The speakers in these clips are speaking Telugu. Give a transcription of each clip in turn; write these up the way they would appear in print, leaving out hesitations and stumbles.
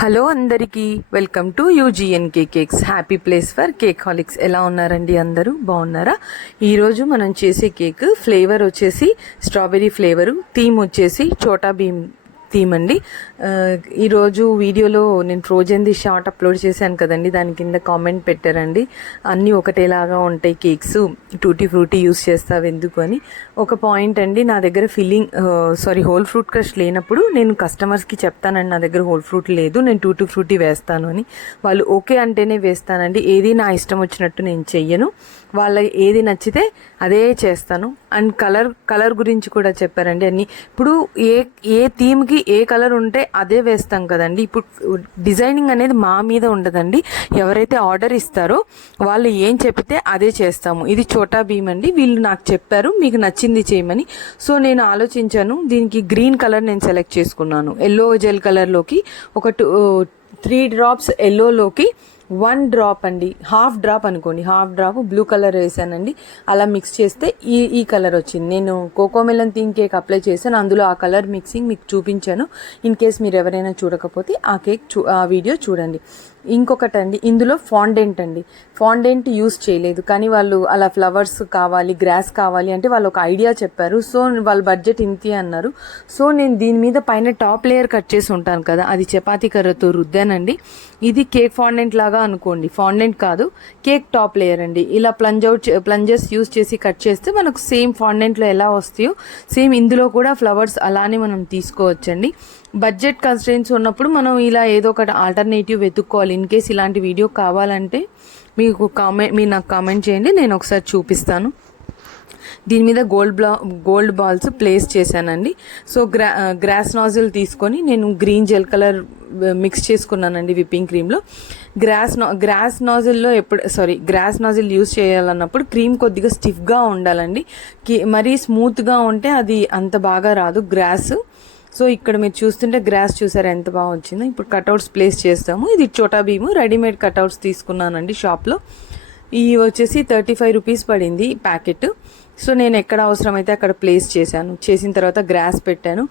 హలో అందరికీ welcome to UGNK cakes, happy place for cakeholics. ఎలా ఉన్నారండి? అందరూ బాగున్నారా? ఈరోజు మనం చేసే కేక్ ఫ్లేవర్ వచ్చేసి స్ట్రాబెర్రీ ఫ్లేవరు, థీమ్ వచ్చేసి చోటా భీమ్ థీమ్ అండి. ఈరోజు వీడియోలో నేను ఫ్రోజన్ది షార్ట్ అప్లోడ్ చేశాను కదండి, దాని కింద కామెంట్ పెట్టారండి, అన్నీ ఒకటేలాగా ఉంటాయి కేక్స్, టూటీ ఫ్రూటీ యూస్ చేస్తావు ఎందుకు అని. ఒక పాయింట్ అండి, నా దగ్గర హోల్ ఫ్రూట్ క్రష్ లేనప్పుడు నేను కస్టమర్స్కి చెప్తానండి, నా దగ్గర హోల్ ఫ్రూట్ లేదు, నేను టూటీ ఫ్రూటీ వేస్తాను అని. వాళ్ళు ఓకే అంటేనే వేస్తానండి, ఏది నా ఇష్టం వచ్చినట్టు నేను చెయ్యను. వాళ్ళ ఏది నచ్చితే అదే చేస్తాను. అండ్ కలర్ గురించి కూడా చెప్పారండి అన్ని. ఇప్పుడు ఏ థీమ్కి ఏ కలర్ ఉంటే అదే వేస్తాం కదండి. ఇప్పుడు డిజైనింగ్ అనేది మా మీద ఉండదండి, ఎవరైతే ఆర్డర్ ఇస్తారో వాళ్ళు ఏం చెప్తే అదే చేస్తాము. ఇది చోటా భీమ్ అండి, వీళ్ళు నాకు చెప్పారు మీకు నచ్చింది చేయమని. సో నేను ఆలోచించాను, దీనికి గ్రీన్ కలర్ నేను సెలెక్ట్ చేసుకున్నాను. ఎల్లో జెల్ కలర్లోకి ఒక 3 drops ఎల్లోలోకి 1 drop అండి, హాఫ్ డ్రాప్ అనుకోండి, హాఫ్ డ్రాప్ బ్లూ కలర్ వేసానండి. అలా మిక్స్ చేస్తే ఈ కలర్ వచ్చింది. నేను కోకోమెలన్ థీమ్ కేక్ అప్లై చేశాను, అందులో ఆ కలర్ మిక్సింగ్ మీకు చూపించాను. ఇన్ కేస్ మీరు ఎవరైనా చూడకపోతే ఆ వీడియో చూడండి. ఇంకొకటి అండి, ఇందులో ఫాండెంట్ అండి, ఫాండెంట్ యూస్ చేయలేదు, కానీ వాళ్ళు అలా ఫ్లవర్స్ కావాలి, గ్రాస్ కావాలి అంటే వాళ్ళు ఒక ఐడియా చెప్పారు. సో వాళ్ళ బడ్జెట్ ఇంతే అన్నారు. సో నేను దీని మీద పైన టాప్ లేయర్ కట్ చేసి ఉంటాను కదా, అది చపాతీ కర్రతో రుద్దానండి. ఇది కేక్ ఫాండెంట్ లాగా అనుకోండి, ఫాండెంట్ కాదు, కేక్ టాప్ లేయర్ అండి. ఇలా ప్లంజర్స్ యూస్ చేసి కట్ చేస్తే మనకు సేమ్ ఫాండెంట్లో ఎలా వస్తాయో సేమ్ ఇందులో కూడా ఫ్లవర్స్ అలానే మనం తీసుకోవచ్చండి. బడ్జెట్ కన్స్ట్రెయిన్స్ ఉన్నప్పుడు మనం ఇలా ఏదో ఒకటి ఆల్టర్నేటివ్ వెతుక్కోవాలి. ఇన్ కేస్ ఇలాంటి వీడియో కావాలంటే మీరు నాకు కామెంట్ చేయండి, నేను ఒకసారి చూపిస్తాను. దీని మీద గోల్డ్ బాల్స్ ప్లేస్ చేశానండి. సో గ్రాస్ నాజిల్ తీసుకొని నేను గ్రీన్ జెల్ కలర్ మిక్స్ చేసుకున్నానండి విప్పింగ్ క్రీమ్లో. గ్రాస్ నాజిల్ యూస్ చేయాలన్నప్పుడు క్రీమ్ కొద్దిగా స్టిఫ్గా ఉండాలండి, మరీ స్మూత్గా ఉంటే అది అంత బాగా రాదు గ్రాస్. సో ఇక్కడ మీరు చూస్తుంటే గ్రాస్ చూసారా ఎంత బాగా వచ్చిందో. ఇప్పుడు కట్అవుట్స్ ప్లేస్ చేస్తాము. ఇది చోటా భీము రెడీమేడ్ కట్అవుట్స్ తీసుకున్నానండి షాప్లో. ఇవి వచ్చేసి 35 రూపీస్ పడింది ప్యాకెట్. సో నేను ఎక్కడ అవసరమైతే అక్కడ ప్లేస్ చేసిన తర్వాత గ్రాస్ పెట్టాను.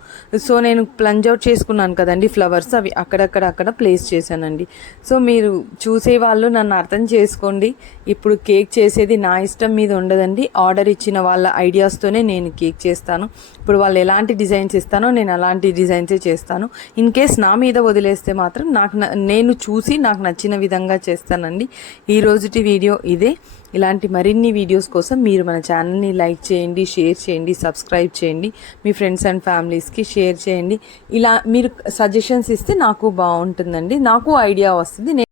సో నేను ప్లంజ్ అవుట్ చేసుకున్నాను కదండి ఫ్లవర్స్, అవి అక్కడ ప్లేస్ చేశానండి. సో మీరు చూసేవాళ్ళు నన్ను అర్థం చేసుకోండి. ఇప్పుడు కేక్ చేసేది నా ఇష్టం మీద ఉండదండి, ఆర్డర్ ఇచ్చిన వాళ్ళ ఐడియాస్తోనే నేను కేక్ చేస్తాను. ఇప్పుడు వాళ్ళు ఎలాంటి డిజైన్స్ ఇస్తానో నేను అలాంటి డిజైన్సే చేస్తాను. ఇన్ కేస్ నా మీద వదిలేస్తే మాత్రం నేను చూసి నాకు నచ్చిన విధంగా చేస్తానండి. ఈ రోజుటి వీడియో ఇదే. ఇలాంటి మరిన్ని వీడియోస్ కోసం మీరు మన ఛానల్ని లైక్ చేయండి, షేర్ చేయండి, సబ్స్క్రైబ్ చేయండి, మీ ఫ్రెండ్స్ అండ్ ఫ్యామిలీస్కి షేర్ చేయండి. ఇలా మీరు సజెషన్స్ ఇస్తే నాకు బాగుంటుందండి, నాకు ఐడియా వస్తుంది.